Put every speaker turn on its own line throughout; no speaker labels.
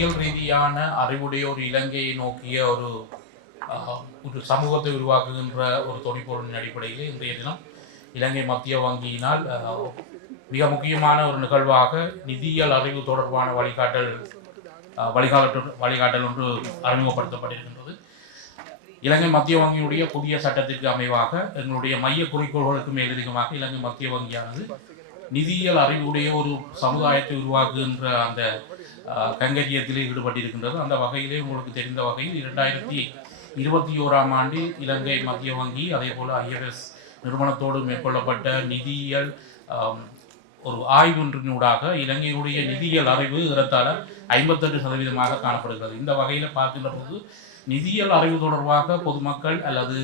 முழுமையான அறிவுடைய ஒரு இலங்கையை நோக்கிய ஒரு ஒரு சமூகத்தை உருவாக்குகின்ற ஒரு தொழிற்பொருளின் அடிப்படையில் இன்றைய தினம் இலங்கை மத்திய வங்கியினால் மிக முக்கியமான ஒரு நிகழ்வாக நிதியியல் அறிவு தொடர்பான வழிகாட்டல் வழிகாட்டு வழிகாட்டல் ஒன்று அறிமுகப்படுத்தப்பட்டிருக்கின்றது. இலங்கை மத்திய வங்கியுடைய புதிய சட்டத்திற்கு அமைவாக எங்களுடைய மைய குறிக்கோள்களுக்கு மேலதிகமாக இலங்கை மத்திய வங்கியானது நிதியியல் அறிவுடைய ஒரு சமுதாயத்தை உருவாக்குகின்ற அந்த கங்கரியத்திலே ஈடுபட்டிருக்கின்றது. அந்த வகையிலே உங்களுக்கு தெரிந்த வகையில் இரண்டாயிரத்தி இருபத்தி ஓராம் ஆண்டு இலங்கை மத்திய வங்கி அதே போல் ஐஎஃப்எஸ் நிறுவனத்தோடு மேற்கொள்ளப்பட்ட நிதியியல் ஒரு ஆய்வொன்றினூடாக இலங்கையினுடைய நிதியியல் அறிவு ஏறத்தாழ ஐம்பத்தெட்டு சதவீதமாக காணப்படுகிறது. இந்த வகையில் பார்க்கின்ற போது நிதியியல் அறிவு தொடர்பாக பொதுமக்கள் அல்லது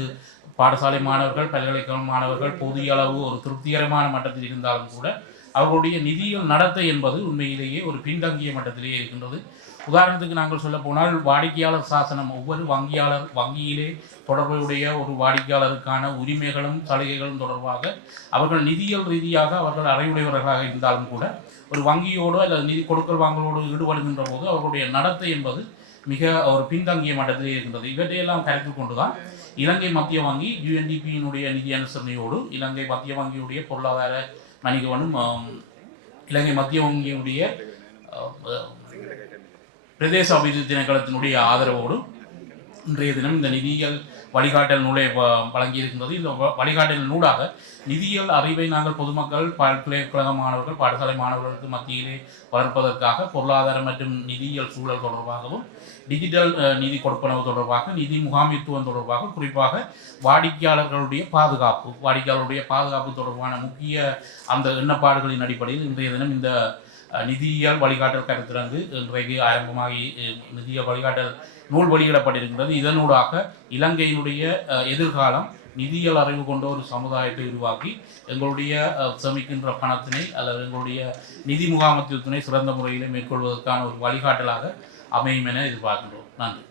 பாடசாலை மாணவர்கள் பல்கலைக்கழக மாணவர்கள் போதிய அளவு ஒரு திருப்திகரமான மட்டத்தில் இருந்தாலும் கூட அவர்களுடைய நிதியியல் நடத்தை என்பது உண்மையிலேயே ஒரு பின்தங்கிய மட்டத்திலேயே இருக்கின்றது. உதாரணத்துக்கு நாங்கள் சொல்ல போனால் வாடிக்கையாளர் சாசனம் ஒவ்வொரு வங்கியாளர் வங்கியிலே தொடர்புடைய ஒரு வாடிக்கையாளருக்கான உரிமைகளும் சலுகைகளும் தொடர்பாக அவர்கள் நிதியியல் ரீதியாக அவர்கள் அறையுடையவர்களாக இருந்தாலும் கூட ஒரு வங்கியோடு அல்லது நிதி கொடுக்கல் வாங்கலோடு ஈடுபடுகின்ற போது அவர்களுடைய நடத்தை என்பது மிக ஒரு பின்தங்கிய மட்டத்திலே இருக்கின்றது. இவற்றையெல்லாம் கருத்தில் கொண்டுதான் இலங்கை மத்திய வங்கி யுஎன்டிபியினுடைய நிதி அனுசரணையோடு இலங்கை மத்திய வங்கியுடைய பொருளாதார வணிகவனும் ஒன்றும் இலங்கை மத்திய வங்கியுடைய பிரதேச அபிவிருத்தி திணைக்களத்தினுடைய ஆதரவோடு இன்றைய தினம் இந்த நிதியியல் வழிகாட்டல் நூலை வ- வழங்கியிருக்கின்றது. இந்த வ- வழிகாட்டல் நூலாக நிதியியல் அறிவை நாங்கள் பொதுமக்கள் பல்கலைக்கழக மாணவர்கள் பாடசாலை மாணவர்களுக்கு மத்தியிலே வளர்ப்பதற்காக பொருளாதார மற்றும் நிதியியல் சூழல் தொடர்பாகவும் டிஜிட்டல் நிதி கொடுப்பனவு தொடர்பாக நிதி முகாமித்துவம் தொடர்பாக குறிப்பாக வாடிக்கையாளர்களுடைய பாதுகாப்பு வாடிக்கையாளருடைய பாதுகாப்பு தொடர்பான முக்கிய அந்த எண்ணப்பாடுகளின் அடிப்படையில் இன்றைய தினம் இந்த நிதியியல் வழிகாட்டல் கருத்தரங்கு இன்றைக்கு ஆரம்பமாகி நிதிய வழிகாட்டல் நூல் வெளியிடப்பட்டிருக்கிறது. இதனூடாக இலங்கையினுடைய எதிர்காலம் நிதியியல் அறிவு கொண்ட ஒரு சமுதாயத்தை உருவாக்கி எங்களுடைய சமிக்கின்ற பணத்தினை அல்லது எங்களுடைய நிதி முகாமத்துவத்தினை சிறந்த முறையில் மேற்கொள்வதற்கான ஒரு வழிகாட்டலாக அமையும் என எதிர்பார்க்கின்றோம். நன்றி.